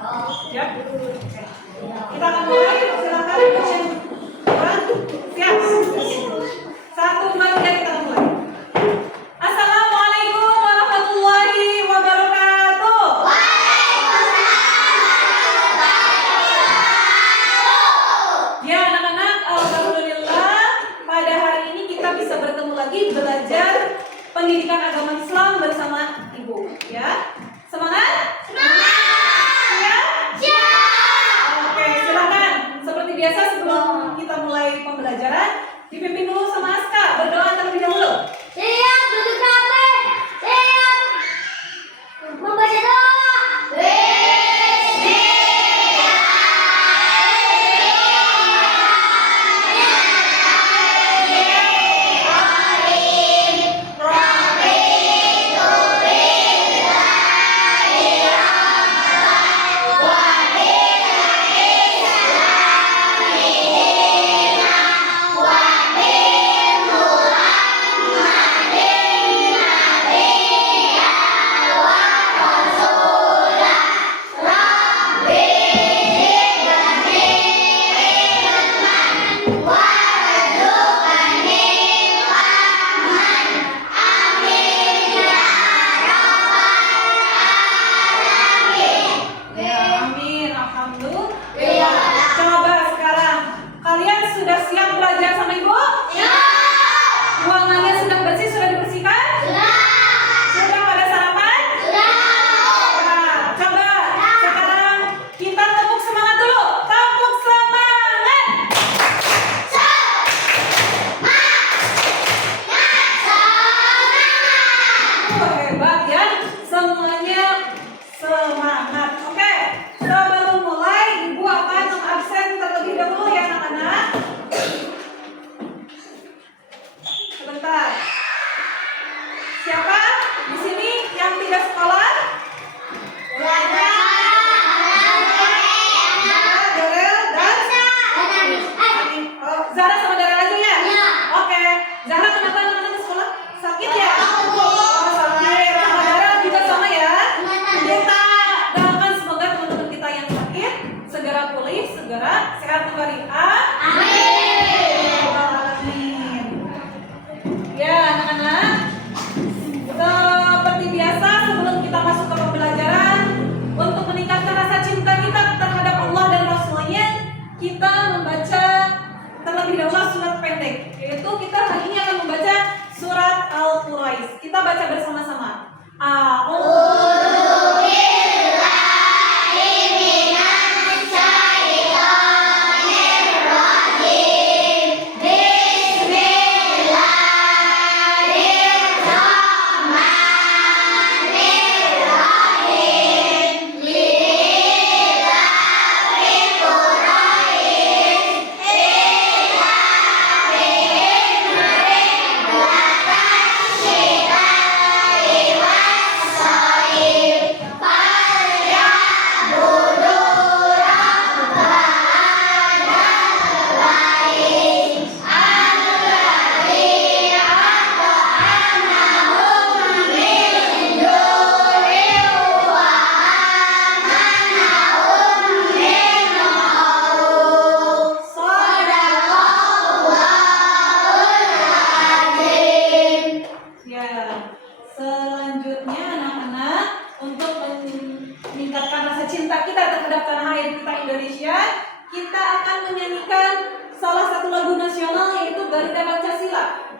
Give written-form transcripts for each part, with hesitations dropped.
Ya. Oke. Kita akan mulai. Silakan pasien orang siap. Satu, dua, tiga, kita akan mulai. Assalamualaikum warahmatullahi wabarakatuh. Ya anak-anak, alhamdulillah pada hari ini kita bisa bertemu lagi belajar pendidikan agama Islam bersama Ibu. Ya, semangat? Semangat. Oke, silakan. Seperti biasa sebelum kita mulai pembelajaran, dipimpin dulu sama Aska. Berdoa terlebih dahulu. Siap, duduk rapi. Siap. Membaca doa. Kita baca bersama-sama. Selanjutnya anak-anak, untuk meningkatkan rasa cinta kita terhadap tanah air kita Indonesia, kita akan menyanyikan salah satu lagu nasional, yaitu Garuda Pancasila.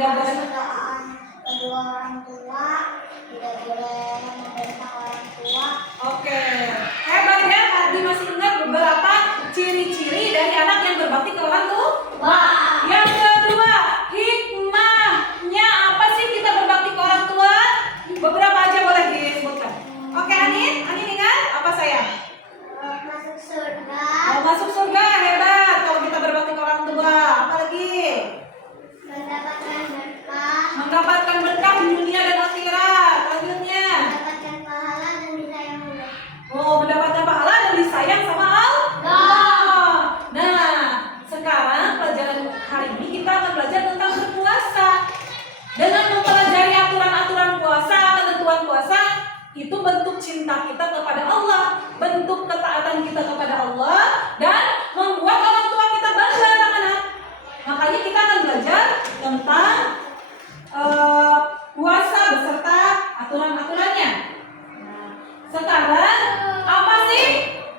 Tidak boleh. Perkataan kedua orang tua, tidak boleh membantah orang tua. Oke, hebat ya. Ardi masih ingat beberapa ciri-ciri dari anak yang berbakti ke orang tua. Wah. Yang kedua, hikmahnya apa sih kita berbakti ke orang tua? Beberapa aja boleh disebutkan. Oke, Anin ingat apa sayang? Masuk surga, Mau masuk surga, hebat. Kalau kita berbakti ke orang tua, apa lagi? mendapatkan berkah, Mendapatkan berkah di dunia dan akhirat. Selanjutnya, mendapatkan pahala dan disayang Allah. oh, mendapatkan pahala dan disayang sama Allah. Nah, sekarang pelajaran hari ini kita akan belajar tentang berpuasa. Dengan mempelajari aturan-aturan puasa, ketentuan puasa, itu bentuk cinta kita kepada Allah, bentuk ketaatan kita kepada Allah, dan membuat orang tua kita bangga, anak-anak. Makanya kita akan belajar tentang puasa beserta aturan-aturannya. Nah, sekarang apa sih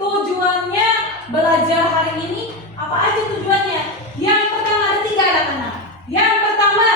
tujuannya belajar hari ini? Apa aja tujuannya? Yang pertama ada 3 anak-anak. Yang pertama,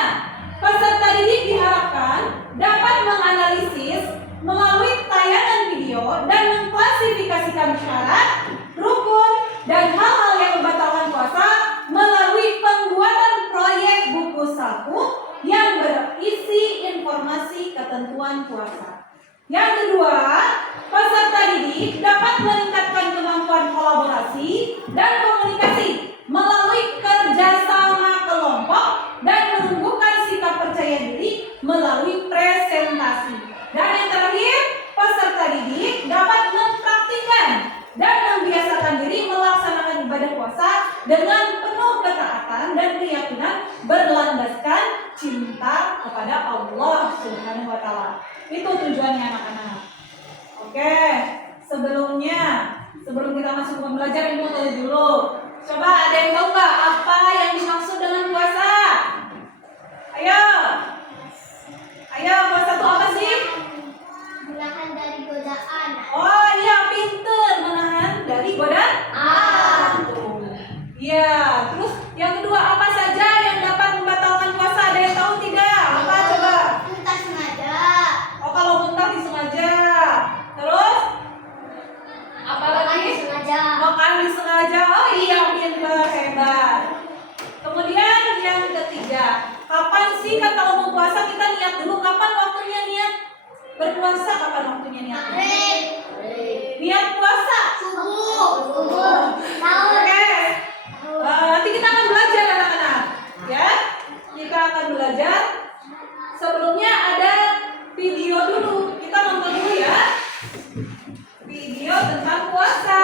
peserta didik diharapkan dapat menganalisis melalui tayangan video dan mengklasifikasikan syarat, rukun, dan hal-hal yang membatalkan puasa melalui pembuatan proyek buku saku yang berisi informasi ketentuan puasa. Yang kedua, peserta didik dapat meningkatkan kemampuan kolaborasi dan komunikasi melalui kerjasama kelompok dan menumbuhkan sikap percaya diri melalui presentasi. Dan yang terakhir, peserta didik dapat mempraktikkan dan membiasakan diri melaksanakan ibadah puasa dengan penuh ketaatan dan keyakinan berlandaskan cinta kepada Allah Subhanahu wa Ta'ala. Itu tujuannya anak-anak. Oke, sebelum kita masuk ke pembelajaran ilmu tadi dulu, coba ada yang tahu nggak apa yang dimaksud dengan puasa? Ayo, puasa itu apa sih? Menahan dari godaan. Oh iya, pinter, menahan dari godaan. Iya, terus yang kedua apa saja yang dapat membatalkan puasa? Ada yang tahu tidak? Apa coba? Muntah sengaja. Oh, kalau muntah disengaja. Terus apa lagi? Sengaja. Makan disengaja. Oh iya, pinter, hebat. Kemudian yang ketiga, kapan sih kan kalau mau puasa kita niat dulu? Kapan waktunya niat berpuasa? Kapan waktunya niat? Maghrib. Niat puasa. Subuh. Sahur. Oke. Nanti kita akan belajar anak-anak, ya. Kita akan belajar. Sebelumnya ada video dulu. Kita nonton dulu ya. Video tentang puasa.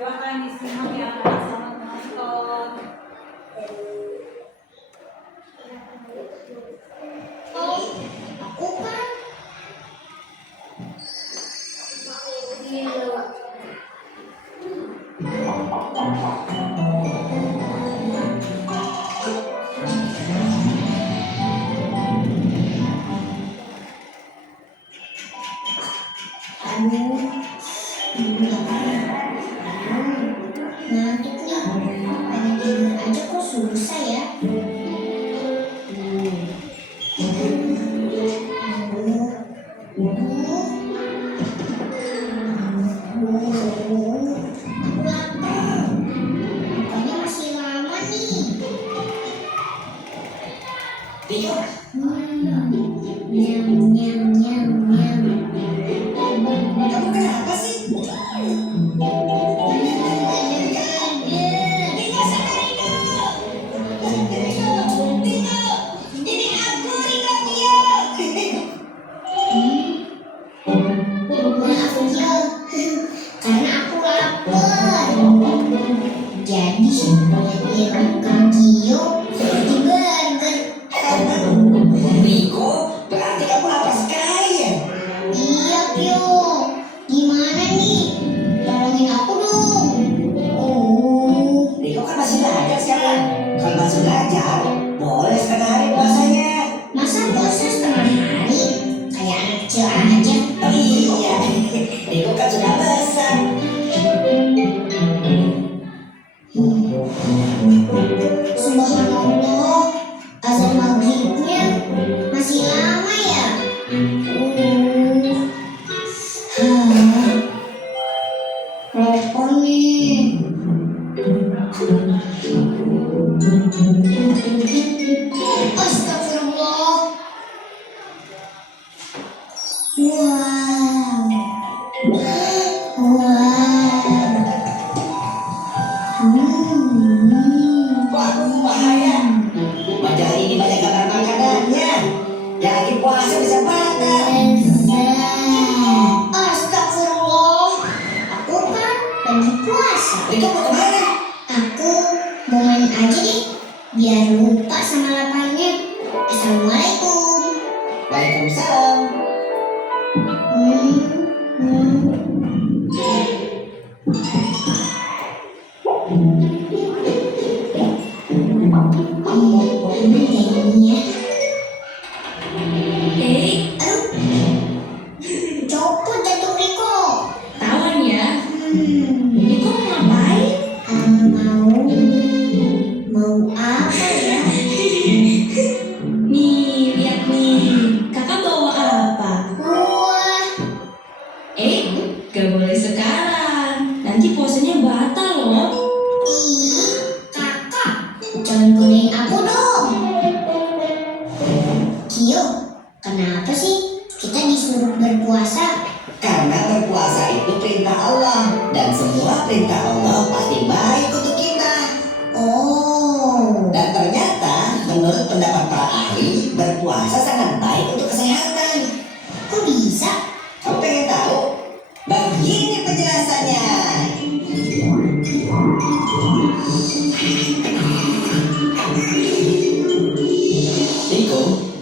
Silakan disimak ya, anak-anak. Selamat menonton. Aku kan gila. Ngantuk nih, pengen tidur aja kok susah ya. Aku lapar, bukannya masih lama nih. Nyam nyam nyam nyam. Kamu kenapa sih? Maaf ya, karena aku lapar. Jadi biar bukan Gio seperti burger. Riko, berarti kamu lapar sekali ya? Iya Gio, gimana nih? Tolongin aku dong. Riko kan masih belajar sekarang. Rokok nih. Astagfirullah. Wow. Wow. Waduh, bahaya. Majalah ini banyak gambar makanannya. Yang lagi puasa bisa batal. Astagfirullah. Aku kan lagi puasa. Riko mau kemana? Aku mau main aja deh, biar lupa sama laparnya. Assalamualaikum. Waalaikumsalam. Hmm, hmm. Ini ya. Aduh, copot jantung Riko. Tawan ya, Riko mau ngapain? Mau apa ya? Nih, lihat nih, kakak bawa apa? Wah, Gak boleh sekarang, nanti puasanya batal loh. kakak, jangan godain aku dong. Kio, kenapa sih kita disuruh berpuasa? Karena berpuasa itu perintah Allah. Dan semua perintah Allah pasti baik untuk kita. Oh, Dan ternyata menurut pendapat para ahli, berpuasa sangat baik untuk kesehatan. kok bisa? Kamu pengen tahu? Begini penjelasannya. Riko,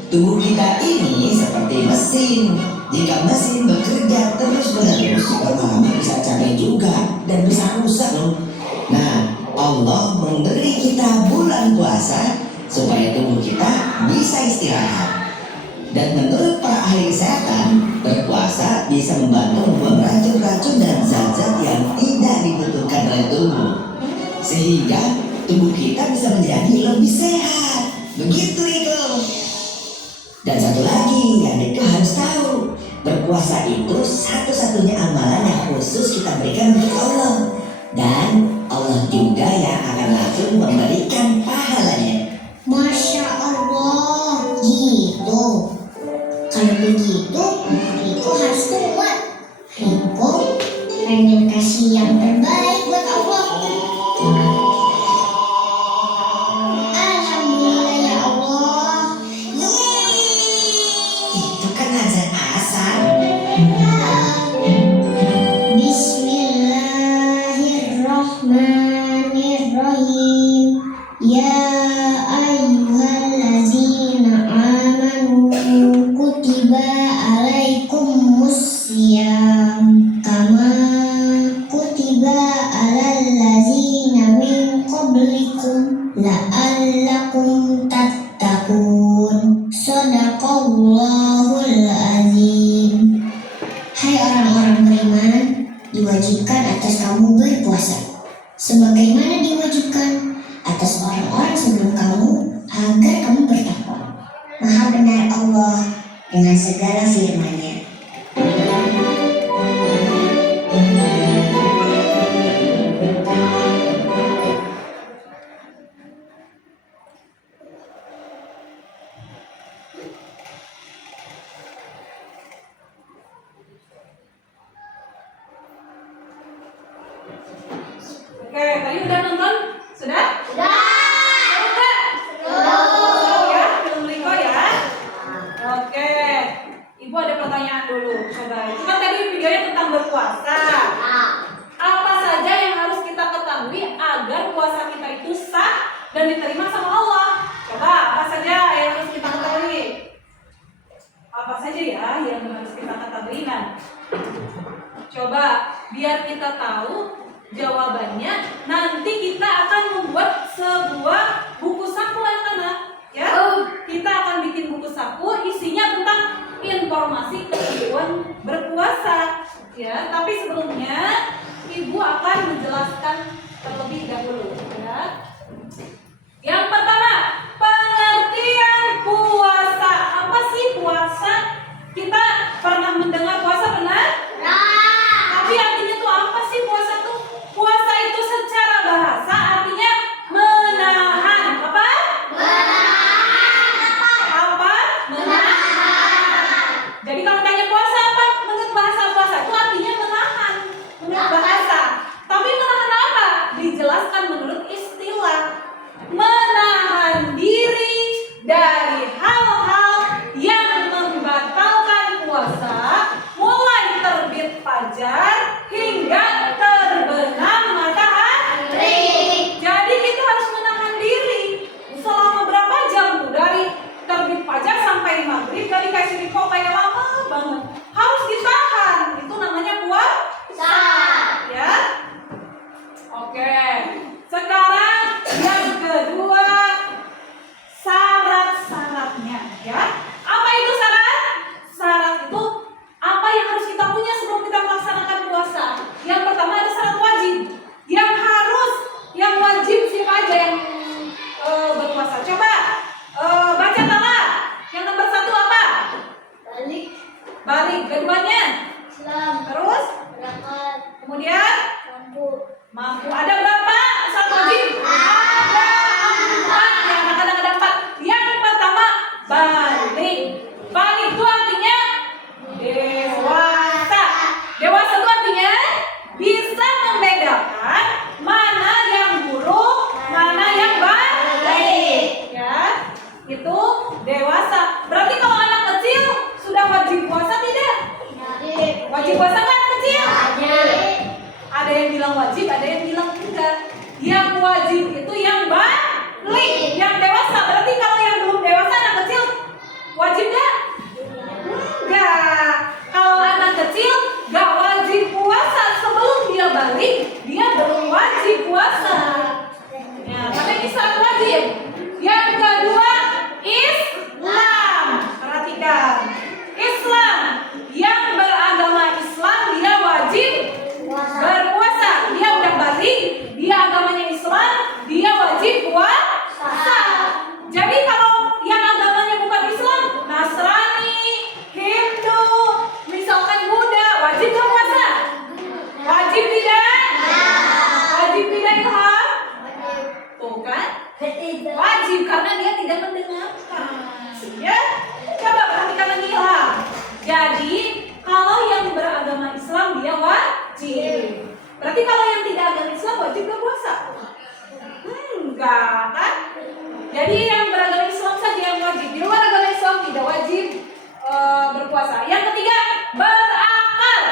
tubuh kita ini seperti mesin. Jika mesin bekerja terus-menerus, lama-lama bisa capek juga dan bisa rusak loh. Nah, Allah memberi kita bulan puasa supaya tubuh kita bisa istirahat. Dan menurut para ahli kesehatan, berpuasa bisa membantu membuang racun-racun dan zat-zat yang tidak dibutuhkan oleh tubuh. Sehingga tubuh kita bisa menjadi lebih sehat. Begitu Riko. Dan satu lagi yang Riko harus tahu, berpuasa itu satu-satunya amalan yang khusus kita berikan untuk Allah. Dan Allah juga yang akan langsung memberikan pahalanya. Masya Allah, gitu. Kalau begitu, Riko harus kuat. Riko pengen kasih yang terbaik buat Allah. Alhamdulillah ya Allah. Yeay. Itu kan azan asar. Bismillahirrahmanirrahim. Ya ayyuhallazina amanu kutiba alaikumusiyam kama kutiba alal ladzina min qablikum la'allakum tattaqun. Shadaqallahul azim. Hai orang-orang beriman, diwajibkan atas kamu berpuasa sebagaimana diwajibkan atas orang-orang sebelum kamu agar kamu bertakwa. Maha benar Allah dengan segala firman-Nya. Oke, tadi udah nonton? Sudah? Sudah. Udah? Sudah. Ya, film Riko ya. Oke, Ibu ada pertanyaan dulu. Coba, itu kan tadi videonya tentang berpuasa. Apa saja yang harus kita ketahui agar puasa kita itu sah dan diterima sama Allah? Coba, apa saja yang harus kita ketahui? Apa saja ya yang harus kita ketahui? Nah, coba biar kita tahu jawabannya, nanti kita akan membuat sebuah buku saku anak-anak. Ya, kita akan bikin buku saku isinya tentang informasi ketentuan berpuasa. Ya, tapi sebelumnya Ibu akan menjelaskan terlebih dahulu. Ya. Yang pertama, pengertian puasa. Apa sih puasa? Kita pernah mendengar puasa, pernah? Tapi artinya tuh apa sih puasa tuh? bahasa. Tapi menahan apa? Dijelaskan menurut istilah. Menahan diri dari hal-hal yang membatalkan puasa, mulai terbit fajar hingga terbenam matahari. Jadi kita harus menahan diri selama berapa jam tuh, dari terbit fajar sampai maghrib. Dari kasih riko kayak lama banget, harus ditahan. Itu namanya puasa, ya. Oke, sekarang yang kedua, syarat-syaratnya, ya. Apa itu syarat? Syarat itu apa yang harus kita punya sebelum kita melaksanakan puasa. Yang pertama ada syarat wajib. Yang wajib siapa aja yang berpuasa? Coba baca Tala. Yang nomor 1 apa? Balik. Keduanya? Terus? Kemudian? Mampu. Ada berapa syarat wajib? Ada 4. Ya, kadang-kadang ada 4. Yang pertama, balik. Balik itu artinya dewasa. Dewasa itu artinya bisa membedakan mana yang buruk, mana yang baik. Ya, itu dewasa. Berarti kalau anak kecil sudah wajib puasa tidak? Wajib puasa nggak anak kecil? Ada yang bilang wajib, ada yang bilang tidak. Yang wajib itu yang balik, yang dewasa. Berarti kalau yang belum dewasa anak kecil wajib nggak? Enggak. Kalau anak kecil nggak wajib puasa sebelum dia balik, dia belum wajib puasa. Ya, tapi ini syarat wajib. Yang kedua, Islam. Perhatikan, Islam yang beragama Islam dia wajib berpuasa. Dia udah balik, dia agamanya Islam, dia wajib puasa. Jadi kalau yang agamanya bukan Islam, Nasrani, Hindu, misalkan Buddha, wajib nggak puasa? Wajib tidak? Wajib tidak, Ilham? Tuh kan? Wajib karena dia tidak mendengarkan. Ya, coba perhatikan lagi, Ilham. Jadi kalau yang beragama Islam dia wajib. Berarti kalau yang tidak agama Islam wajib nggak puasa? Enggak kan? Jadi yang beragama Islam saja yang wajib. Di luar agama Islam tidak wajib berpuasa. Yang ketiga, berakal.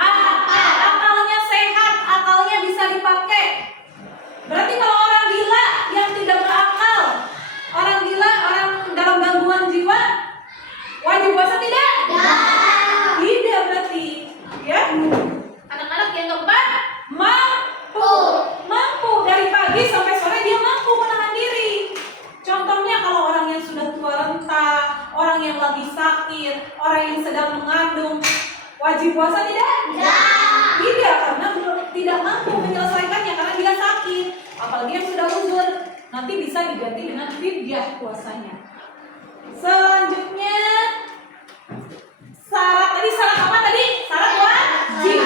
Akalnya sehat, akalnya bisa dipakai. Berarti kalau orang gila yang tidak berakal, orang gila, orang dalam gangguan jiwa, wajib puasa tidak? Tidak berarti. Ya. Anak-anak yang keempat, mampu dari pagi sampai sore dia mampu menahan diri. Contohnya kalau orang yang sudah tua renta, orang yang lagi sakit, orang yang sedang mengandung, wajib puasa tidak? Tidak, karena tidak mampu menyelesaikannya karena dia sakit. Apalagi yang sudah uzur, nanti bisa diganti dengan fidyah puasanya. Selanjutnya, syarat apa tadi? Syarat wajib.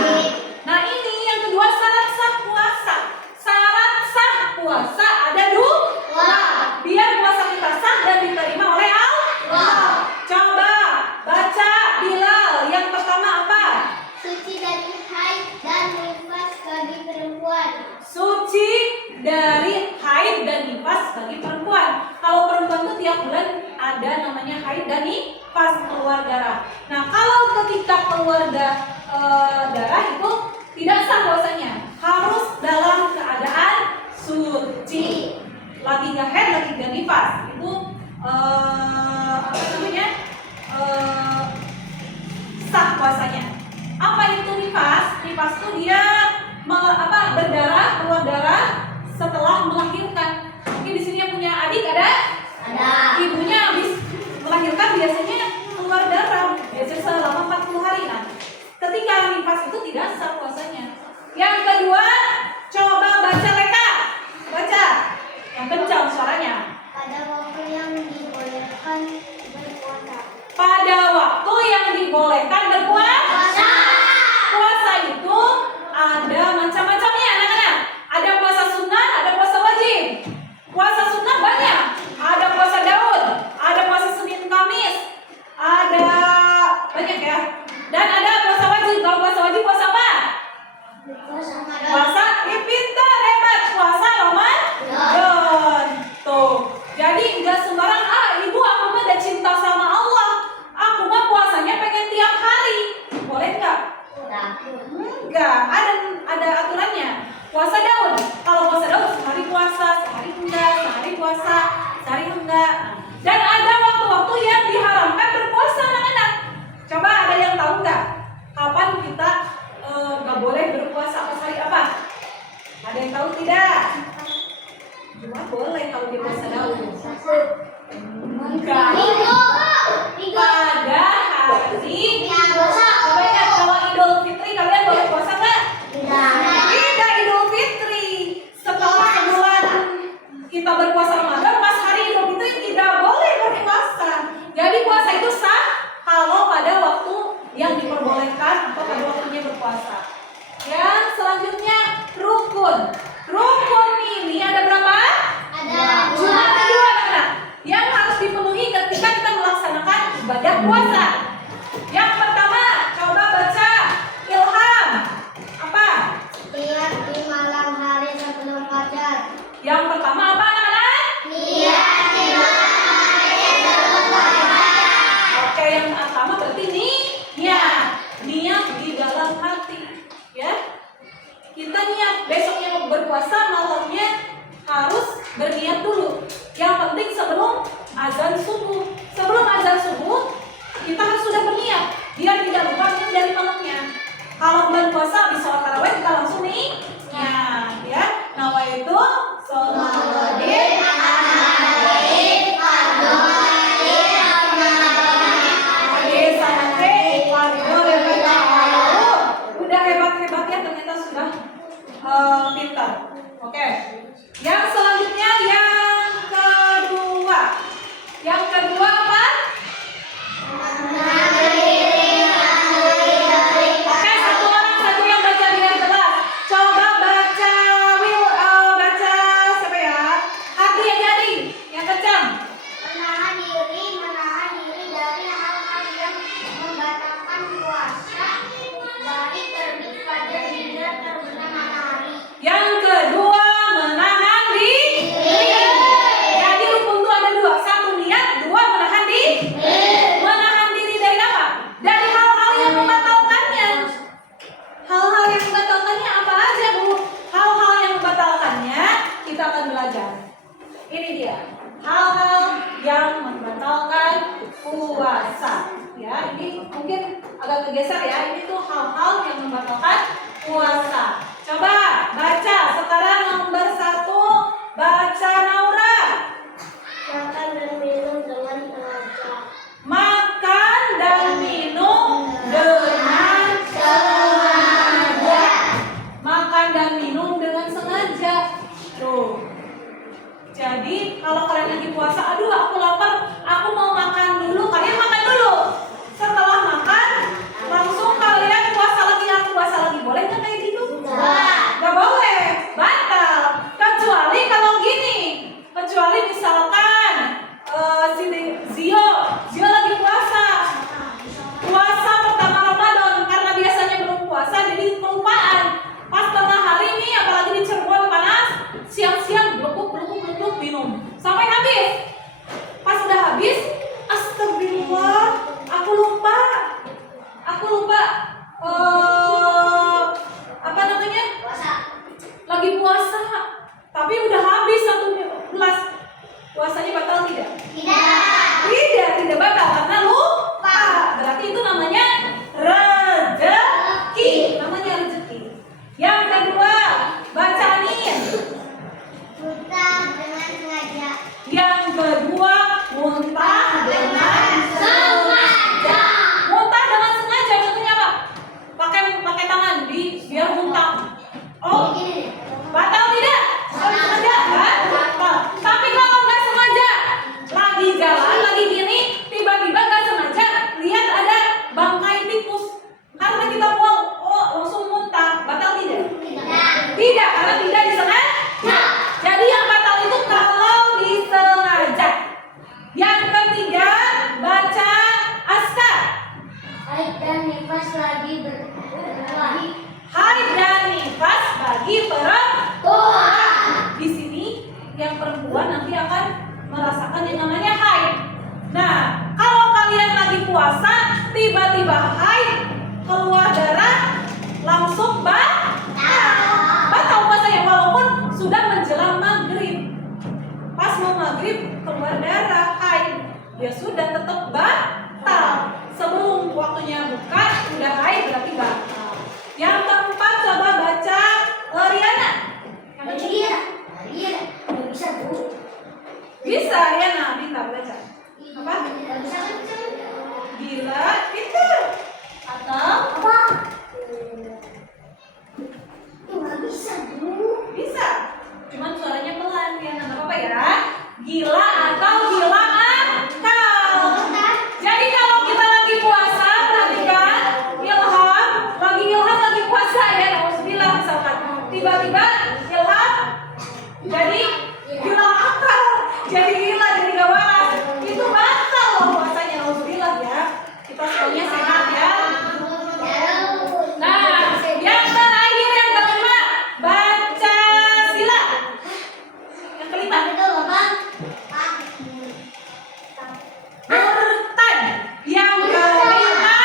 Nah ini yang kedua, syarat sah puasa. Syarat sah puasa ada 2. Biar puasa kita sah dan diterima oleh Allah. Coba baca Bilal. Yang pertama apa? Suci dari haid dan nifas bagi perempuan. Suci dari haid dan nifas bagi perempuan. Kalau perempuan itu tiap bulan ada namanya haid dan nifas, keluar darah. Nah kalau ketika keluar darah itu tidak sah puasanya, harus dalam keadaan suci. Lagi nggak haid, lagi nggak nifas, itu apa namanya, sah puasanya. Apa itu nifas? Nifas itu dia berdarah, keluar darah setelah melahirkan. Mungkin di sini yang punya adik ada? Ibunya habis melahirkan biasanya keluar darah, biasanya selama 40 hari. Nah, ketika nifas itu tidak sah puasanya. Yang kedua, coba baca Leka. Baca. Yang kencang suaranya. Pada waktu yang dibolehkan berpuasa. Pada waktu yang dibolehkan berpuasa. Puasa itu ada macam-macamnya, anak-anak. Ada puasa sunnah, ada puasa wajib. Puasa sunnah banyak. Ada puasa Daud, ada puasa Senin Kamis, ada banyak ya. Dan ada puasa wajib. Kalau puasa wajib puasa apa? Enggak, ada aturannya. Puasa Daud. Kalau puasa Daud sehari puasa, sehari enggak, sehari puasa, sehari enggak. Dan ada waktu-waktu yang diharamkan berpuasa anak-anak. Coba ada yang tahu nggak? Kapan kita nggak boleh berpuasa pas hari apa? Ada yang tahu tidak? Jumat boleh kalau di puasa Daud. Enggak. Pada hari coba ingat kalau Idul Fitri kalian boleh puasa nggak? Tidak, Idul Fitri setelah sebulan kita berpuasa Ramadan, pas hari Idul Fitri tidak boleh berpuasa. Jadi puasa itu sah kalau pada waktu yang diperbolehkan atau pada waktunya berpuasa. Yang selanjutnya rukun. Rukun ini ada berapa? Cuma ada dua anak yang harus dipenuhi ketika kita melaksanakan ibadah puasa. Yang pertama, coba baca Ilham. Apa? Lihat di malam hari sebelum fajar. Yang pertama apa anak-anak? Lihat di malam hari sebelum fajar. Oke, yang pertama berarti niat di dalam hati, ya. Kita niat besoknya mau berpuasa, malamnya harus berniat dulu. Yang penting sebelum azan subuh. Sebelum azan subuh kita harus sudah berniat biar tidak lupa dari malamnya. Kalau bulan puasa di sholat tarawih kita langsung niat, ya. Nawaitu sholatin udah hebat-hebat ya, ternyata sudah pintar. Oke. Yang selanjutnya yang kedua. Yang kedua apa? Oke, satu yang baca biar jelas. Coba baca baca siapa ya? Hati aja nih, yang kencang. Menahan diri dari hal-hal yang membatalkan puasa dari terbit fajar hingga terbenam matahari. Yang kedua, tetap batal. Sebelum waktunya buka, udah haid berarti batal. Yang keempat coba baca Riana. Iya, nggak bisa Bu. Bisa Riana, pintar baca. Apa? Nggak bisa kan? Gila, pintar. Atau Apa? Nggak bisa Bu. bisa. Cuman suaranya pelan Riana, nggak apa-apa ya. Gila atau gila akal. Jadi kalau kita lagi puasa, perhatikan Ilham lagi puasa ya, alhamdulillah misalkan. Tiba-tiba Ilham jadi gila akal, jadi gila, jadi gak waras. Itu batal loh puasanya, alhamdulillah ya. Kita semuanya sehat ya. Nah, yang terakhir yang kelima, baca sila. Yang kelima, murtad. Yang kelima,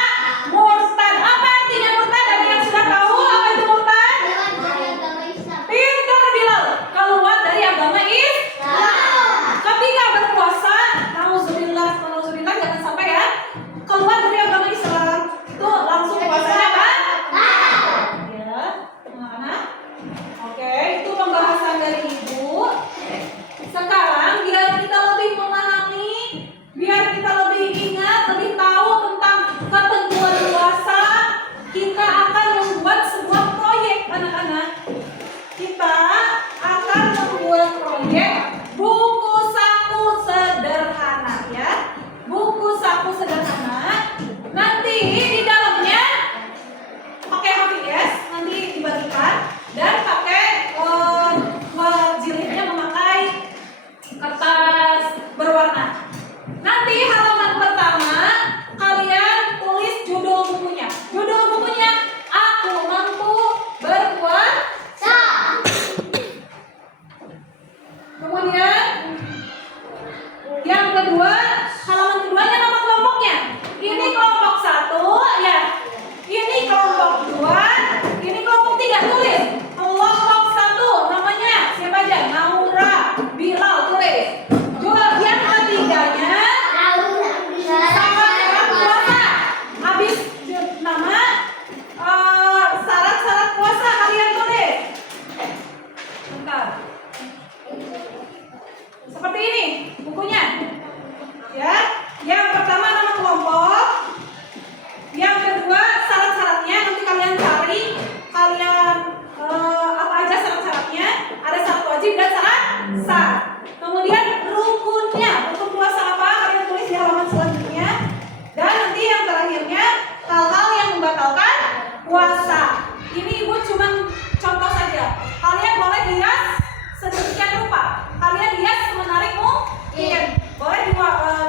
murtad. Apa artinya murtad? Ada yang sudah tahu apa itu murtad? Pintar Bilal. Keluar dari agama Islam. Ketika berpuasa, nauzubillah jangan sampai ya keluar dari agama Islam. Itu langsung puasanya batal. Ya, anak-anak. Oke, itu pembahasan dari Ibu. Sekarang biar kita lebih memahami, biar kita lebih ingat, lebih tahu tentang ketentuan puasa, kita akan membuat sebuah proyek anak-anak. Kita akan membuat proyek buku saku sederhana ya. Buku saku sederhana. Nanti di dalamnya pakai HVS, nanti dibagikan dan pakai jilidnya memakai kertas berwarna. Nanti halaman pertama kalian tulis judul bukunya. Judul bukunya Aku Mampu Berpuasa. Kemudian yang kedua, halaman keduanya nama kelompoknya. Ini kelompok 1 ya. Ini kelompok 2, ini kelompok 3. Tulis. Kelompok 1 namanya siapa aja? Naura, Bilal, tulis. Yang ketiganya syarat puasa. Habis nama syarat-syarat puasa kalian tulis. Bentar. Seperti ini bukunya. Ya. Yang pertama nama kelompok. Yang kedua syarat-syaratnya nanti kalian cari. Apa aja syarat-syaratnya? Ada syarat wajib dan syarat sah. Kemudian rukunnya, rukun puasa apa? Kalian tulis di halaman selanjutnya. Dan nanti yang terakhirnya hal-hal yang membatalkan puasa. Ini Ibu cuman contoh saja. Kalian boleh hias sedemikian rupa. Kalian hias semenarik mungkin. Boleh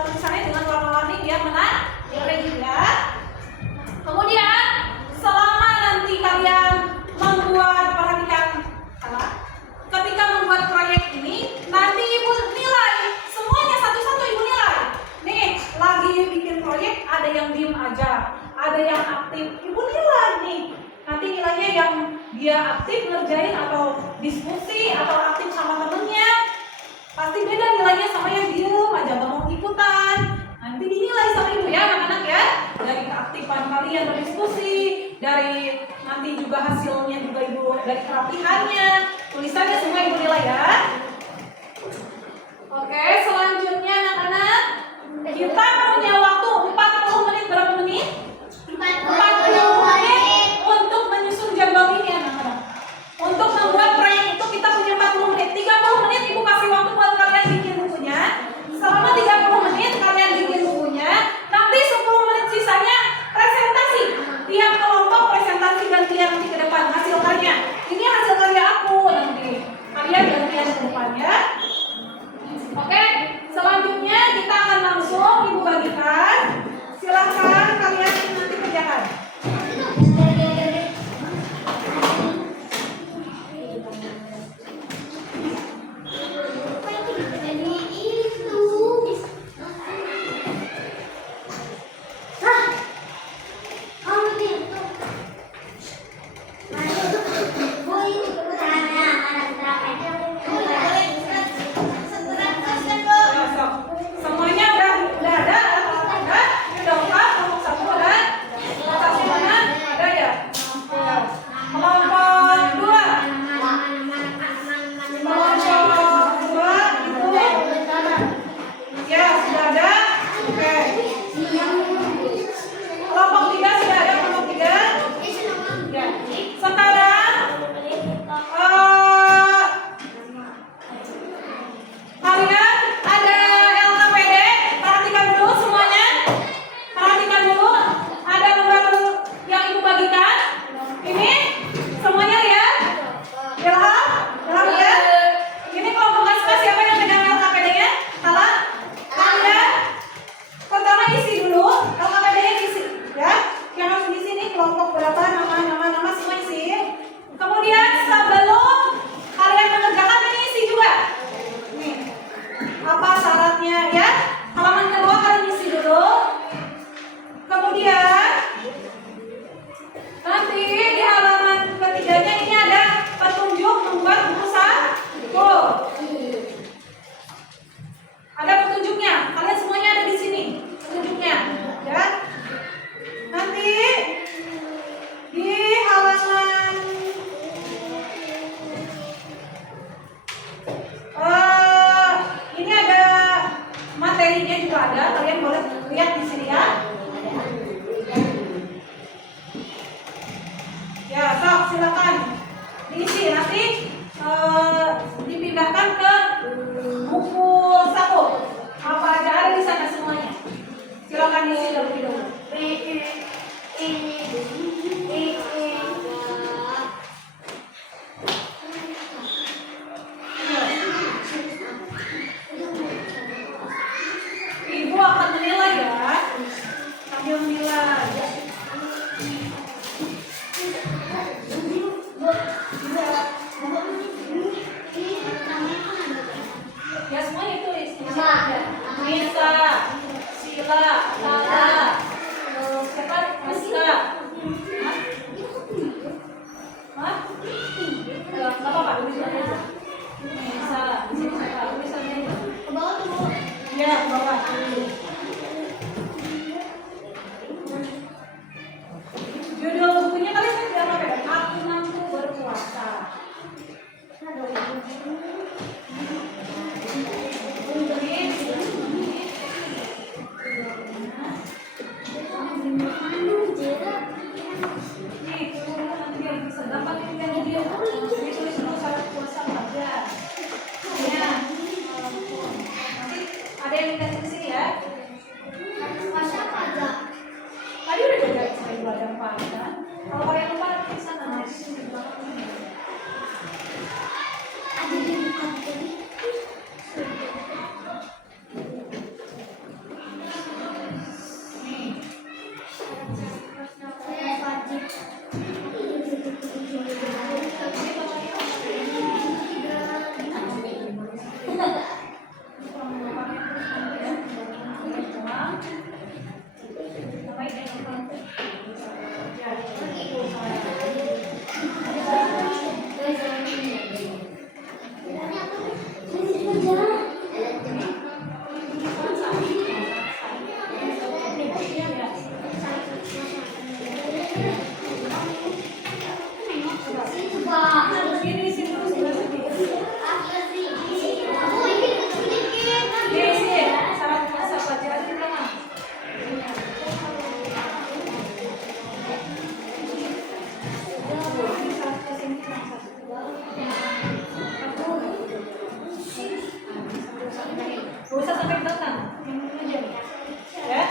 tulisannya dengan warna-warni biar menarik ya. Kemudian selama nanti kalian membuat, perhatikan ketika membuat proyek ini, nanti Ibu nilai semuanya satu-satu. Ibu nilai. Nih, lagi bikin proyek ada yang diem aja, ada yang aktif. Ibu nilai nih. Nanti nilainya yang dia aktif ngerjain atau diskusi atau aktif sama temennya, pasti beda nilainya sama yang diem aja nggak mau ikutan. Nanti dinilai sama Ibu ya anak-anak ya. Dari keaktifan kalian berdiskusi, dari nanti juga hasilnya juga Ibu, dari kerapihannya, tulisannya semua Ibu nilai ya. Oke, selanjutnya anak-anak, kita punya waktu 40 menit. Berapa menit? 40 menit untuk menyusun jadwal ini anak-anak. Untuk membuat proyek itu kita punya 40 menit. 30 menit Ibu kasih waktu buat kalian bikin bukunya. Selama 30 menit kalian bikin bukunya. Nanti 10 menit sisanya presentasi. Tiap kelompok presentasi gantian nanti ke depan hasil karya. Ini hasil karya aku nanti. Kalian gantian ke depan ya. Oke, selanjutnya kita akan langsung Ibu bagikan Pindahkan ke buku saku. Apa aja ada di sana semuanya. Silakan diisi terlebih dahulu. Ibu akan menilai ya. Sambil menilai. Ya semuanya tulis. Nisa, Sila, Tala, siapa? Maska. Hah? Enggak apa-apa, tulis aja. Nisa, di sini siapa? Tulis aja. Ke bawah tuh, Bu. Ya, ke bawah. Judul bukunya kalian sudah apa ya? Aku mampu berpuasa. Ada yang dikasih ke sini ya? Tadi udah jaga sampai di belakang kan? Kalau kalian lupa di sana nanti di belakang ini. Berusaha sampai belakang, yang ini aja, ya.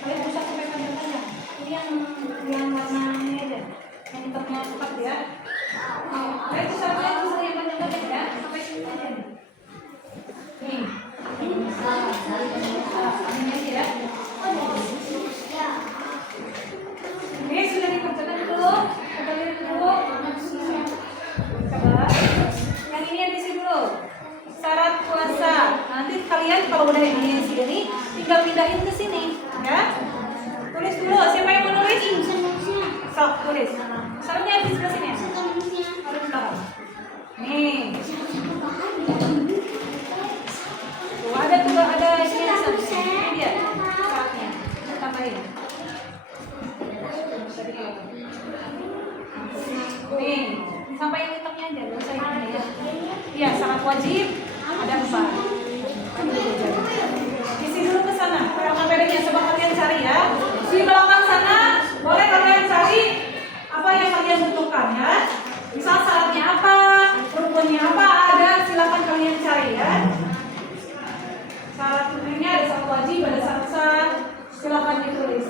Kalian berusaha sampai panjang-panjang. Ini yang warna ini aja, yang hitamnya cepat ya. Kalian berusaha yang panjang-panjang ya, sampai sini aja nih. Nih, ini aja ya. Ini sudah dikerjakan dulu, kita lihat dulu. Coba, yang ini yang diisi dulu. Syarat puasa. Nanti kalian kalau udah ini sini tinggal pindahin ke sini, ya. Tulis dulu. Siapa yang mau nulis? Sok, tulis. Syaratnya di sebelah sini ya. Ada di belakang. Nih. Tuh, ada tuh ada ini di sana. Ini dia syaratnya. Tambahin. Nih, sampai yang hitamnya aja, nggak usah ini ya. Iya, syarat wajib ada 4. Isi dulu ke sana. Materinya coba kalian cari ya. Di belakang sana boleh kalian cari apa yang kalian butuhkan ya. Misal syaratnya apa, rukunnya apa, ada silakan kalian cari ya. Syarat rukunnya ada syarat wajib, ada syarat sah, silakan ditulis.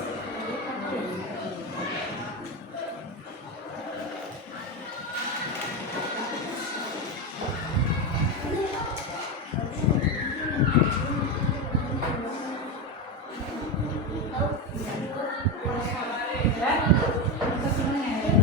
Ya, kita semuanya ya.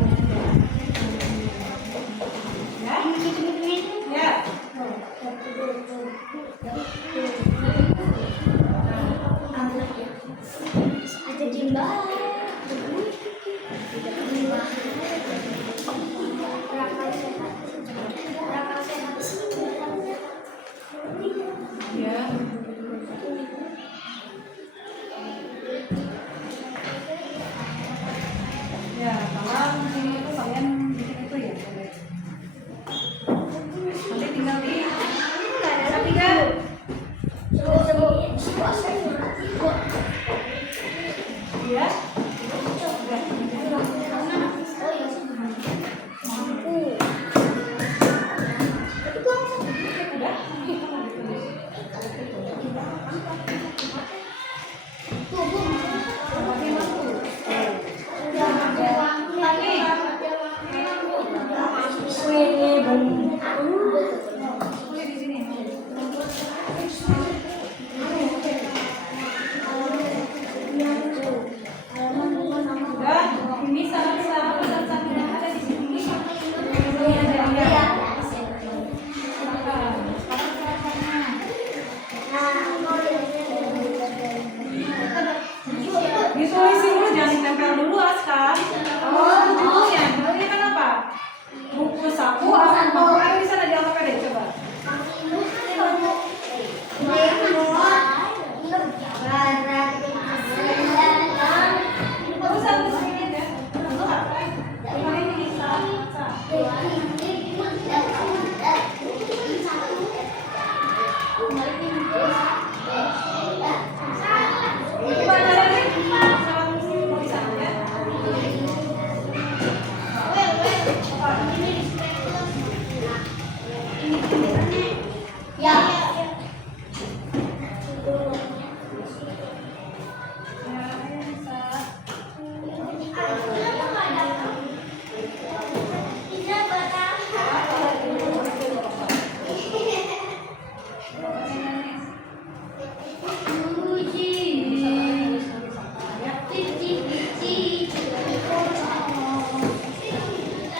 Boleh di sini. Udah, ini saran-saran pesan-pesan yang ada di sini. Ditulisin dulu, jangan ditempel dulu Aska. Judulnya kan apa? Buku saku apa buku ada di sana di apa deh coba. Bagus satu sini deh. Kemarin ini sa.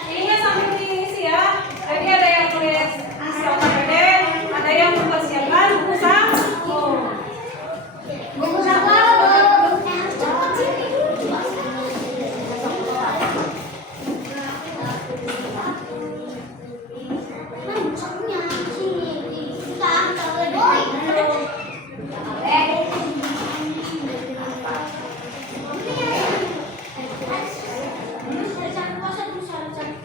Ininya sambil diisi ya. Tadi ada yang tulis siapa pede, ada yang mempersiapkan buku saku.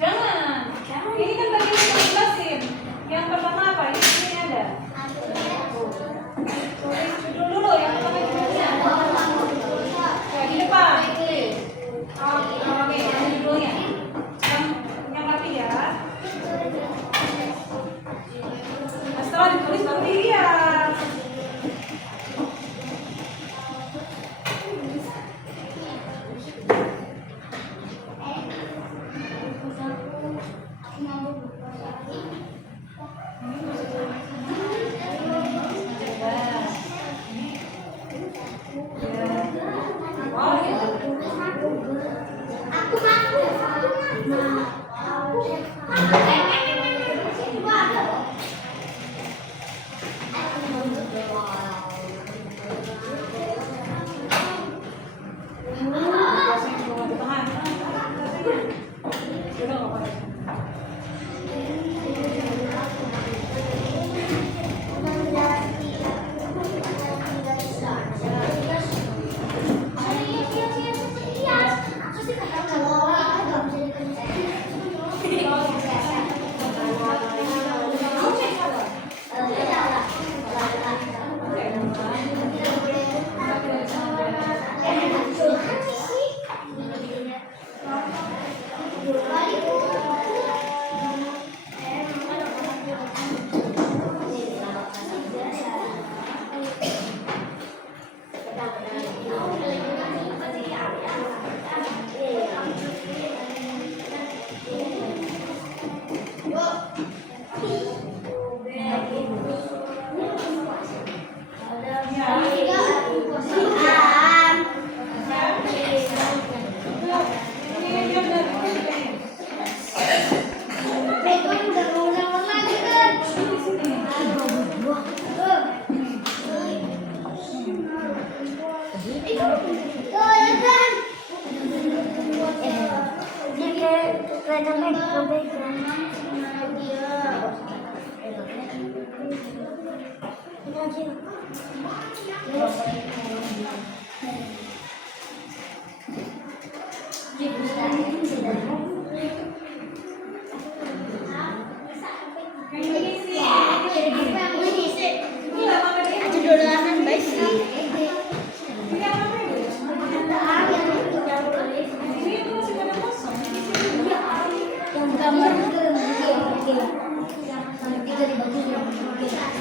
Jangan. Ini kan bagian yang dijelasin. Yang pertama apa? Ini ada. Tulis judul dulu yang pertama judulnya. Ya, di depan. Oke, ini judulnya. Yang rapi ya. Nah, setelah ditulis baru dilihat.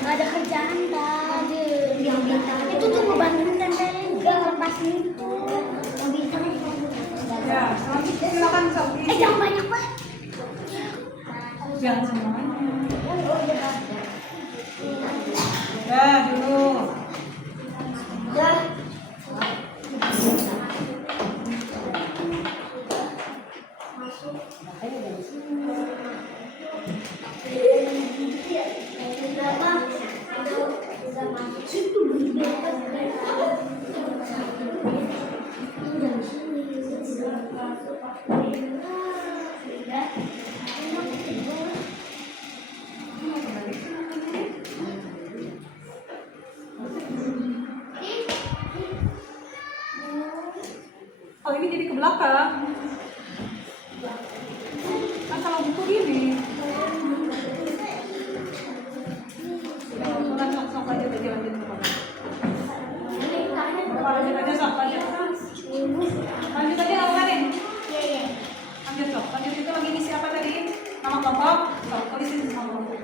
Ada kerjaan tadi yang bintang itu tuh ngebantuin tante lepasin itu yang bintang Ya, silakan Sofi. jangan banyak banget Jangan semuanya. Udah dulu. Oh, ini jadi ke belakang. Kan kalau buku gini. Sok aja tadi lanjut ke belakang. Lanjut aja sok, lanjut. Lanjut aja Alkarin. Lanjut sok, lanjut itu lagi ngisi apa tadi? Nama kelompok, sok tulisin nama kelompok.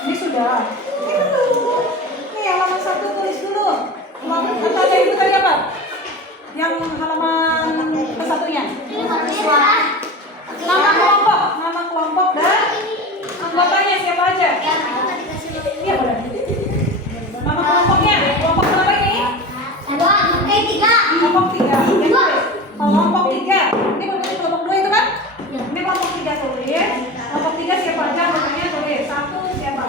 Ini sudah. Nih halaman 1 tulis dulu. Kata ada itu tadi apa? Yang halaman ke-1-nya. Nama kelompok dan anggotanya siapa aja? Iya boleh. Nama kelompoknya, kelompok berapa ini? Kelompok 3. Kelompok 3. Ini berarti kelompok 2 itu kan? Ini kelompok 3 tulis. Kelompok 3 siapa aja? Anggotanya tulis. 1 siapa?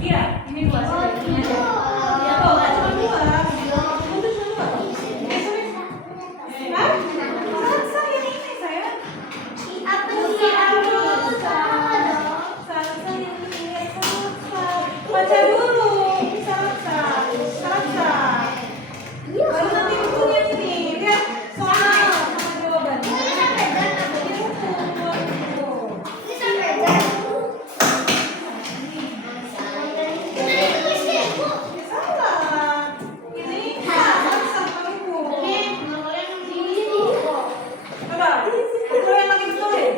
Iya, ini 2. Ya, oh, nggak cuma 2. Saya ini saya. Baca dulu. Baru nanti bukunya ini. Lihat soal sama jawabannya. Salah. Ini sama ibu. Coba, betul yang lagi betul deh.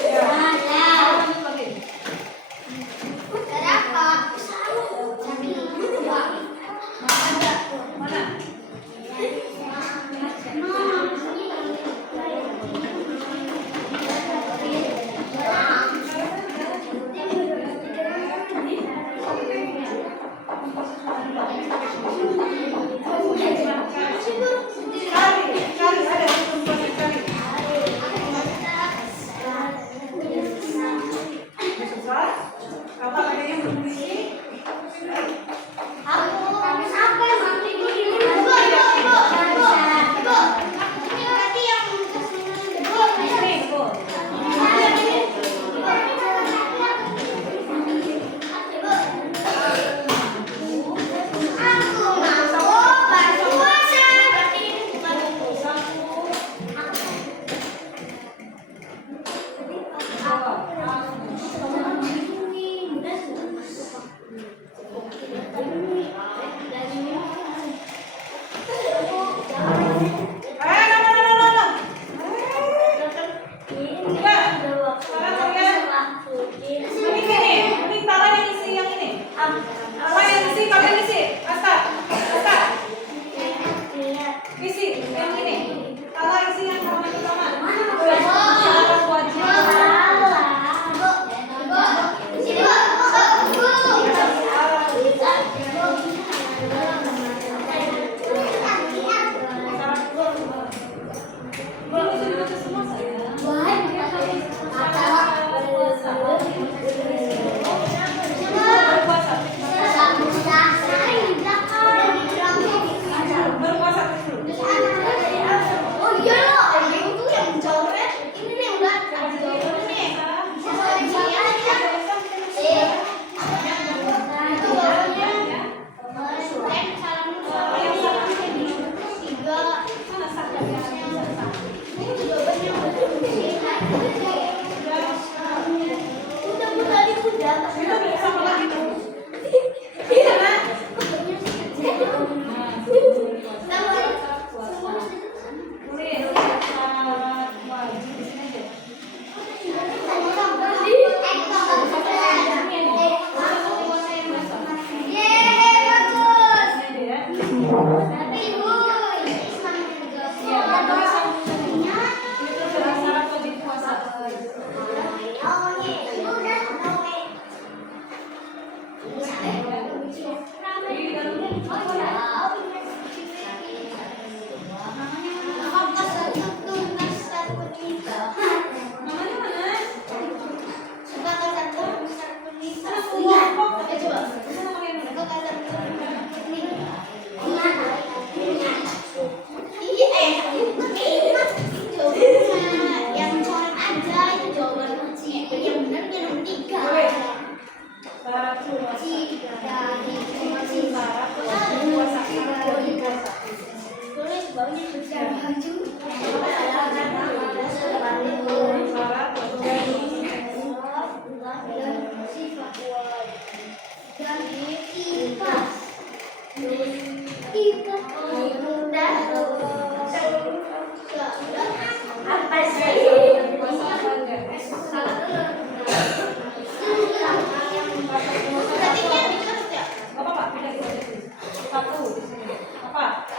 Ya. Lanjut lagi. Mana? Cari ada perempuan cari. Susah? Apa ada yang belum diisi? Apa sih? Gak apa-apa, pindah di sini. Satu di sini. Apa?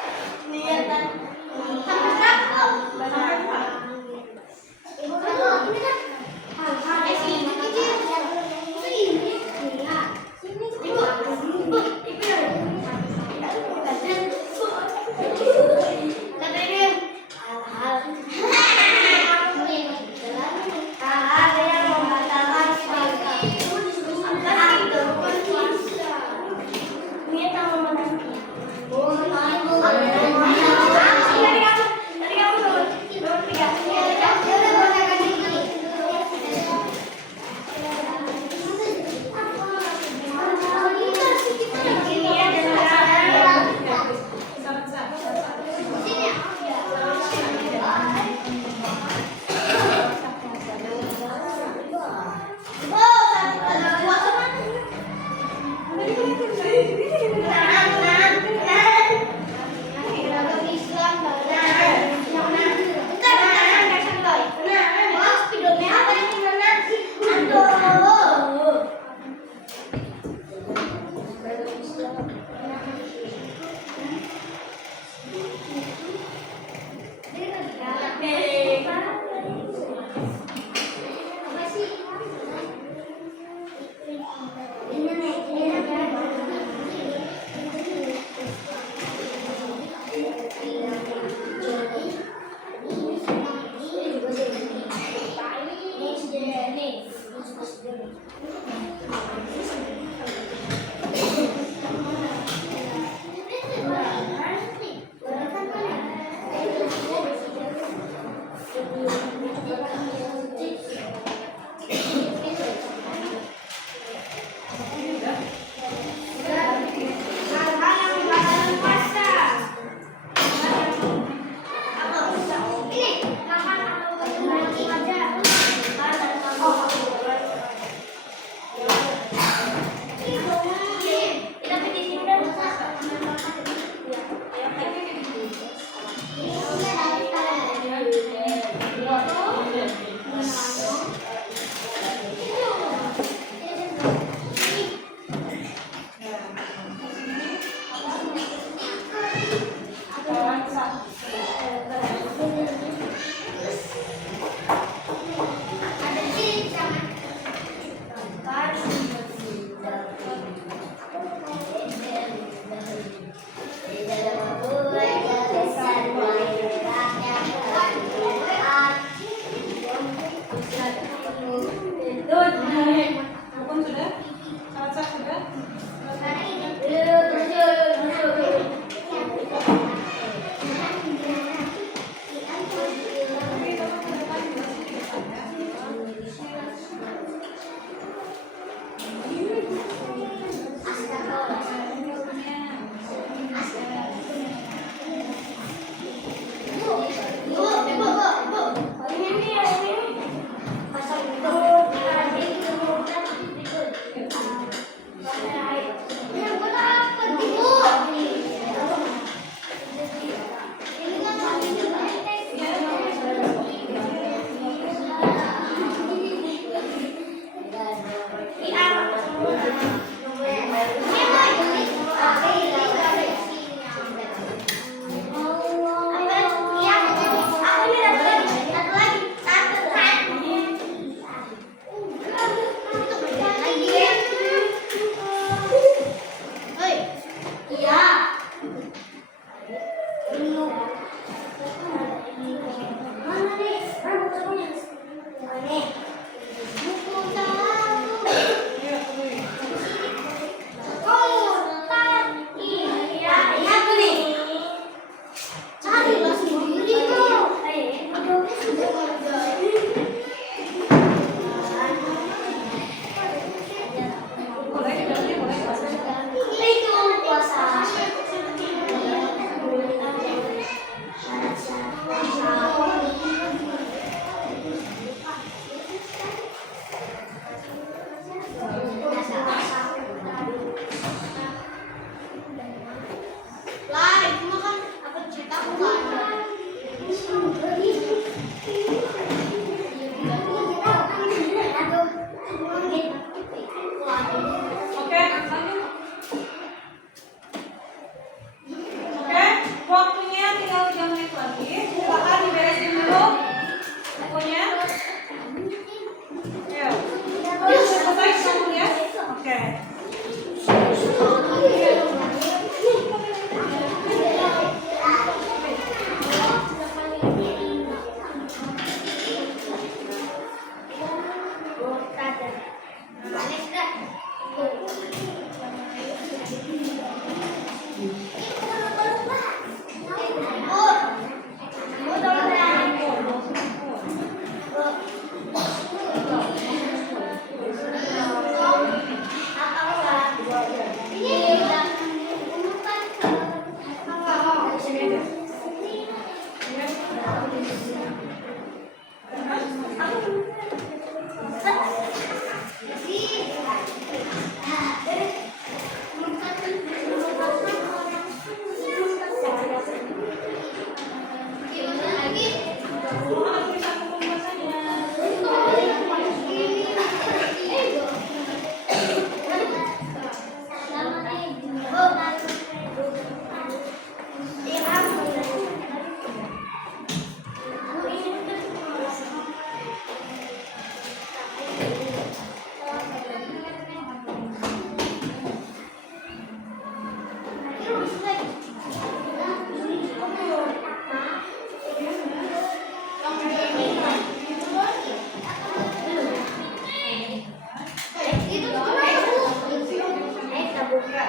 Sampai empat. Ya.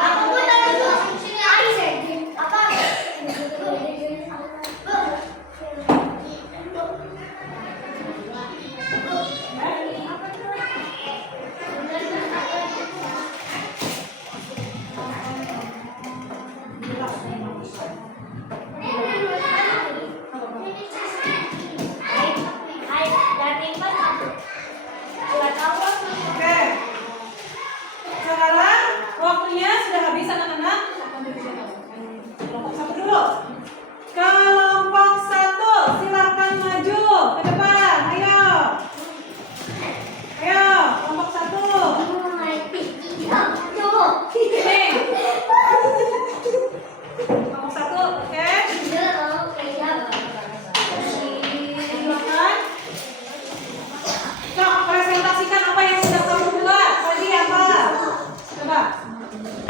Aku pun tadi tuh sini aja apa? Oke. Sekarang waktunya sudah habis anak-anak. Kelompok satu dulu. Kelompok satu, silakan maju ke depan. Ayo. Ayo, kelompok satu. Ini. Kelompok satu, oke. Silakan. Sok presentasikan apa yang sudah kamu buat. Tadi apa? Coba.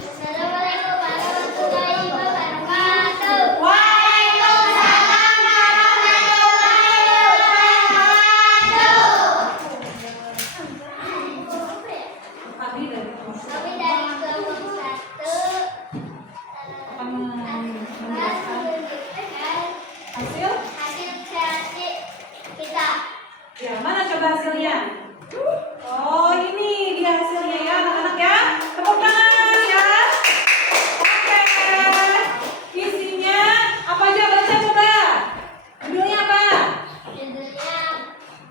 Assalamualaikum warahmatullahi wabarakatuh. Waalaikumsalam warahmatullahi wabarakatuh. Tadi dari kelompok Kami dari kelompok 1 akan menjelaskan menunjukkan hasil. hasil kreasi kita. Ya, mana coba hasilnya? Oh, ini dia hasilnya ya, anak-anak ya. Tepuk tangan ya. Oke. Isinya apa aja, baca coba. Judulnya apa? Judulnya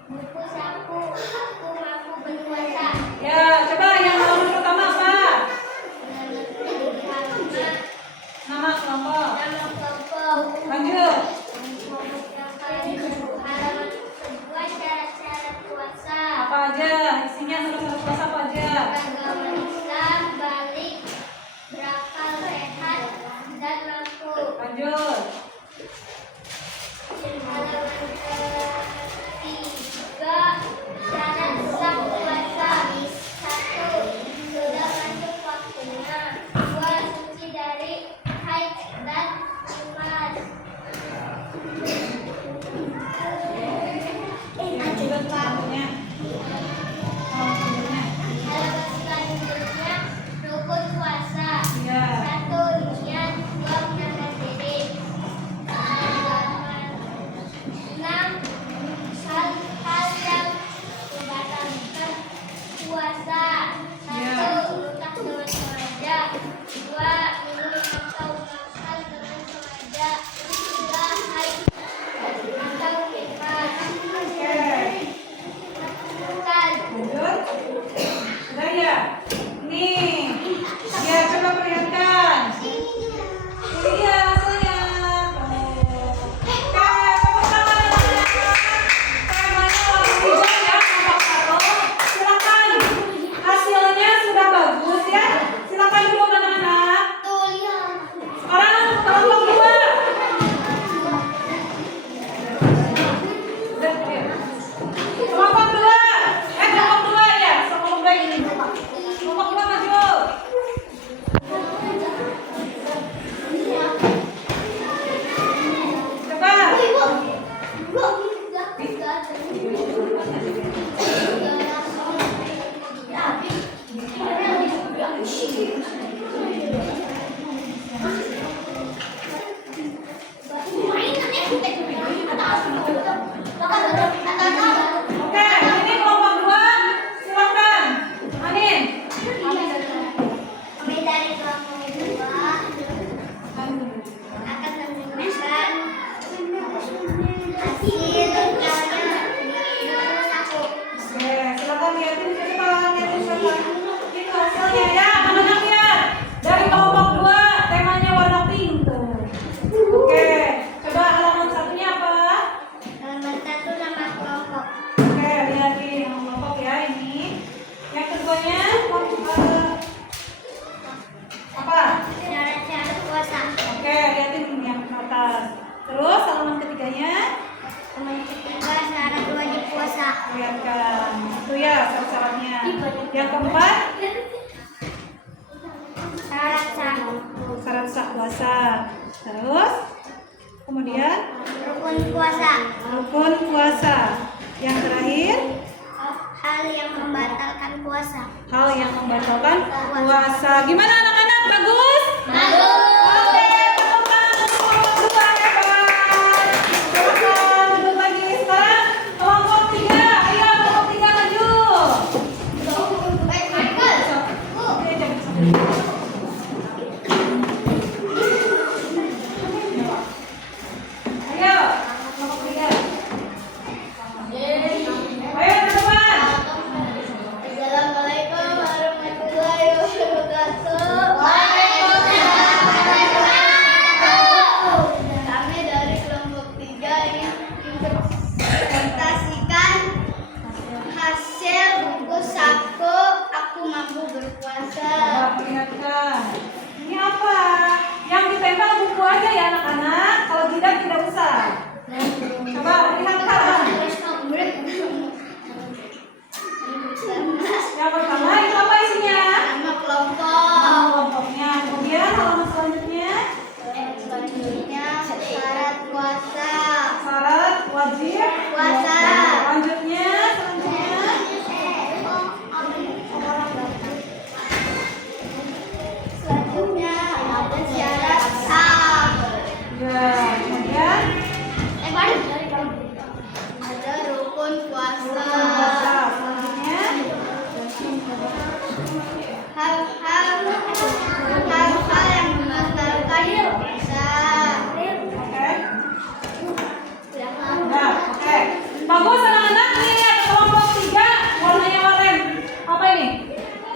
buku saku aku mampu berkuasa. Ya, coba yang halaman pertama apa? Nama kelompok. Nama kelompok. Lanjut. Halaman kedua cara-cara puasa. Apa aja? Isinya satu puasa apa aja? Agama Islam, balik, berakal sehat, dan mampu. Lanjut. Halaman ketiga syarat sah puasa. 1. Sudah masuk waktunya. 2. Suci dari haid dan nifas. Lanjut selanjutnya. Selanjutnya. Halaman selanjutnya rukun puasa. Ya. 1. Niat. 2. menahan diri. 6. Hal yang membatalkan puasa. 1. Lutak dengan sengaja. 2. Minum atau makan dengan sengaja. 3. Haid atau nifas. Oke. Bukan. Lanjut. Sudah ya? Nih. Ya, coba perlihatkan. Ini dia hasilnya. Oke, tepuk tangan. Temanya warna hijau ya, kelompok satu. Silakan. Hasilnya sudah bagus ya. Silakan dulu anak-anak. Tuh lihat. Sekarang kelompok dua. Udah, ya. Kelompok dua. Kelompok dua ya. Kelompok dua ini. Kelompok dua maju. Coba. Oke, ini kelompok dua. Silakan. Anin. Kami dari kelompok 2 akan menggunakan hasil karya buku saku. Oke, silakan lihatin ke depan, lihatin ke depan. Itu hasilnya ya, anak-anak lihat. Dari kelompok dua, temanya warna pink tuh. Oke, coba halaman satunya apa? Halaman 1 nama kelompok. Oke, lihatin nama kelompok ya ini. Yang keduanya apa? Cara-cara puasa. Oke, lihatin ini yang atas. Terus halaman ketiganya Halaman ketiga syarat wajib puasa. lihatkan. Itu ya syarat-syaratnya. Yang keempat Syarat sah. syarat sah puasa. Terus kemudian Rukun puasa. rukun puasa. Yang terakhir, Hal yang membatalkan puasa. hal yang membatalkan puasa. Gimana anak-anak? Bagus? Bagus. Oke, tepuk tangan untuk kelompok 2, hebat. Silakan duduk lagi. Sekarang kelompok 3. Ayo kelompok 3 maju. Oke, jangan sampai. Ayo, kelompok 3. Ayo ke depan. Assalamualaikum warahmatullahi wabarakatuh. Kami dari kelompok 3 ingin presentasikan hasil buku saku Aku Mampu Berpuasa. Coba perlihatkan. Ini apa? Yang ditempel buku aja ya anak-anak. Kalau tidak usah. Coba perlihatkan. Yang pertama itu apa isinya? Nama kelompok. Nama kelompoknya. Kemudian halaman selanjutnya Selanjutnya syarat puasa. syarat wajib Puasa. Selanjutnya Selanjutnya ada syarat sah. ya. Kemudian Ada rukun puasa. puasa. Selanjutnya Hal-hal yang membatalkan puasa. oke. Nah, oke. Bagus anak-anak. Nih lihat kelompok 3 warnanya oranye. Apa ini?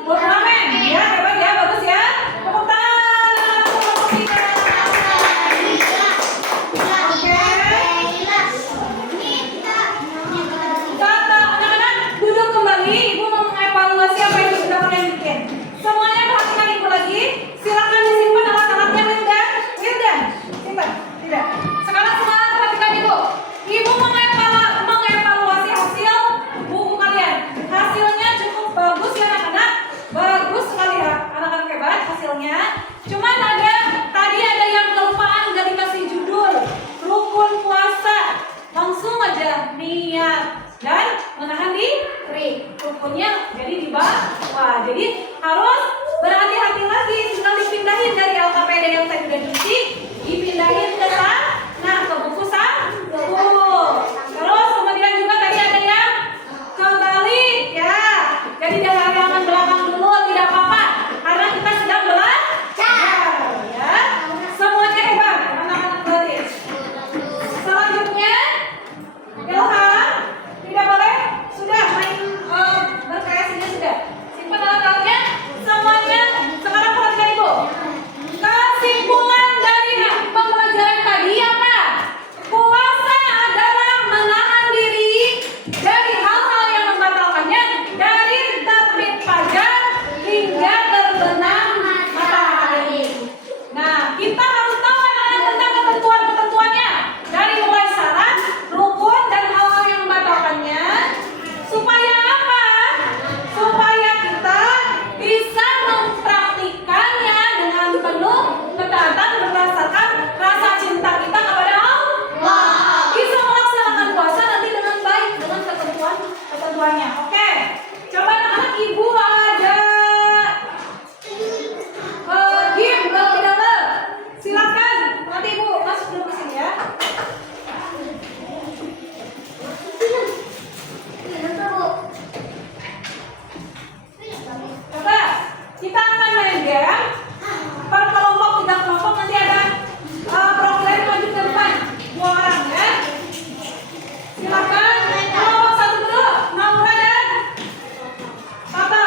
Ornamen. Ya, hebat ya, bagus ya. Tepuk tangan kelompok 3. Kata anak-anak duduk kembali. Ibu mau mengevaluasi apa yang sudah kalian bikin. Semuanya perhatikan ibu lagi. Silakan disimpan alat-alatnya, Wildan. Wildan, simpan. Tidak. Sekarang semua perhatikan ibu. Ibu mengevaluasi hasil buku kalian. Hasilnya cukup bagus ya anak-anak. Bagus sekali ya, anak-anak hebat hasilnya. Cuman tadi ada yang kelupaan nggak dikasih judul. Rukun puasa. Langsung aja niat dan menahan diri. Rukunnya jadi di bawah. Jadi harus berhati-hati lagi. Tinggal dipindahin dari LKPD yang tadi udah diisi, dipindahin ke sana, ke buku satu. Terus kemudian juga tadi ada yang kebalik ya. Jadi dari halaman belakang dulu tidak apa-apa karena kita sedang belajar ya. Semuanya hebat anak-anak berarti. Selanjutnya Ilham, tidak boleh sudah main berkreasinya sudah. Simpan alat-alatnya semuanya. Sekarang perhatikan ibu. Kesimpulan dari pembelajaran tadi apa? Puasa adalah menahan diri dari hal-hal yang membatalkannya dari terbit fajar hingga terbenam matahari. Nah, kita harus tahu anak-anak tentang ketentuan-ketentuannya dari mulai syarat, rukun dan hal-hal yang membatalkannya. Supaya apa? Supaya kita bisa mempraktikannya dengan penuh ketaatan berdasarkan rasa cinta kita kepada Allah. Bisa melaksanakan puasa nanti dengan baik dengan ketentuannya. Oke. Coba anak-anak ibu ada game kalau tidak ada. Silakan. Nanti ibu masuk dulu ke sini ya. Coba kita akan main game. Per kelompok 3 kelompok nanti ada program maju ke depan 2 orang ya. Silakan kelompok 1 dulu. Naura dan Papa.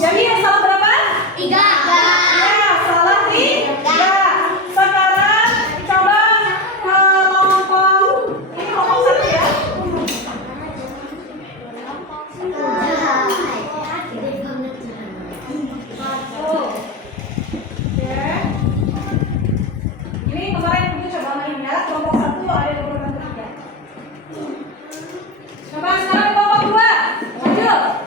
Jadi yang salah berapa? 3. Ya, salah 3. Sekarang coba kelompok ini kelompok 1 ya. Oke. Ini kemarin kita coba main ya. Kelompok 1 ada di urutan ketiga. Coba sekarang kelompok 2. Maju.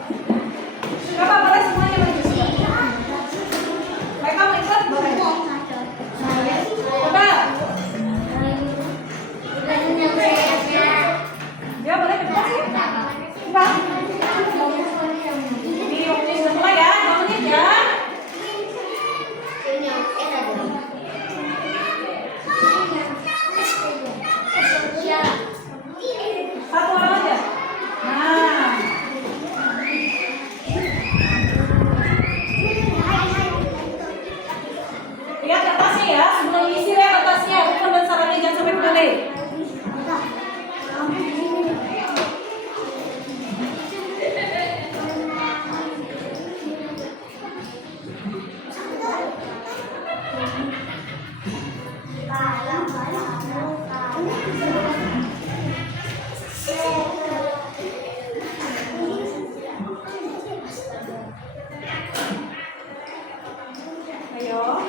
Coba boleh semuanya maju sudah. Mereka mau ikut boleh. Coba. Dia boleh ikut sih. Coba. Ini waktunya sudah mulai ya. 2 menit ya. Satu orang aja. Nah. Lihat ke atasnya ya, sebelum isi lihat atasnya, bukan dan sarannya jangan sampai kembali. Ayo.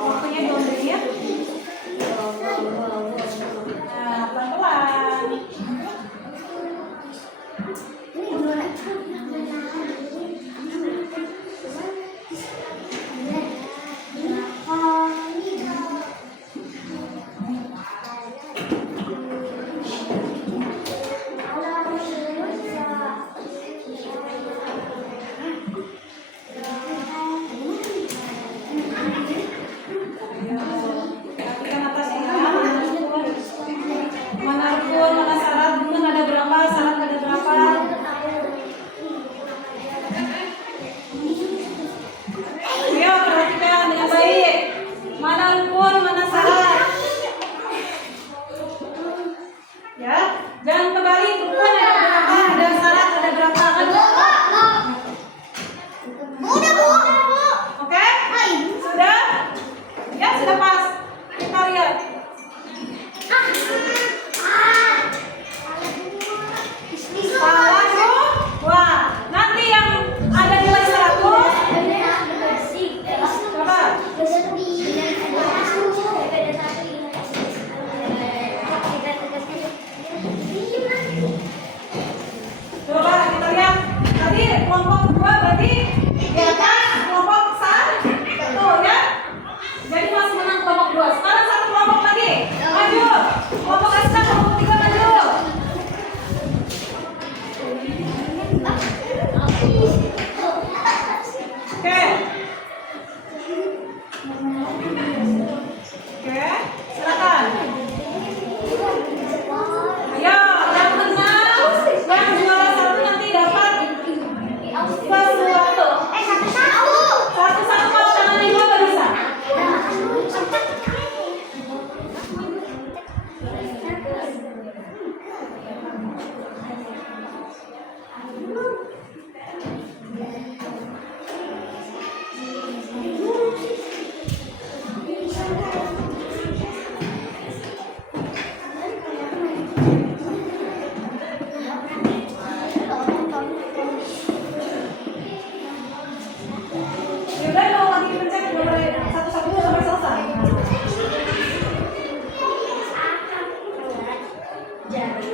Waktunya 2 menit. Nah, pelan-pelan. Perhatikan atasnya ya. Mana rukun, mana syarat, rukun ada berapa, syarat ada berapa. Ayo perhatikan dengan baik. Mana rukun, mana syarat. Ya, jangan kembali rukun ada berapa, ada syarat ada berapa. Oke? Sudah? Ya, sudah pas. Kita lihat. Salah tuh. Wah, nanti yang ada nilai 100. Coba. Coba kita lihat. Tadi kelompok 2 berarti di atas kelompok 1 ya. Jadi masih menang kelompok 2. Sekarang satu kelompok lagi. Maju. Kelompok S, kelompok 3 maju. Oke. Oke, silakan. Ayo, yang menang, yang juara 1 nanti dapat sesuatu. Satu-satu kalau tangannya 2 baru bisa. Yaudah, kalau lagi dipencet udah mulai satu-satu sampai selesai. Jadi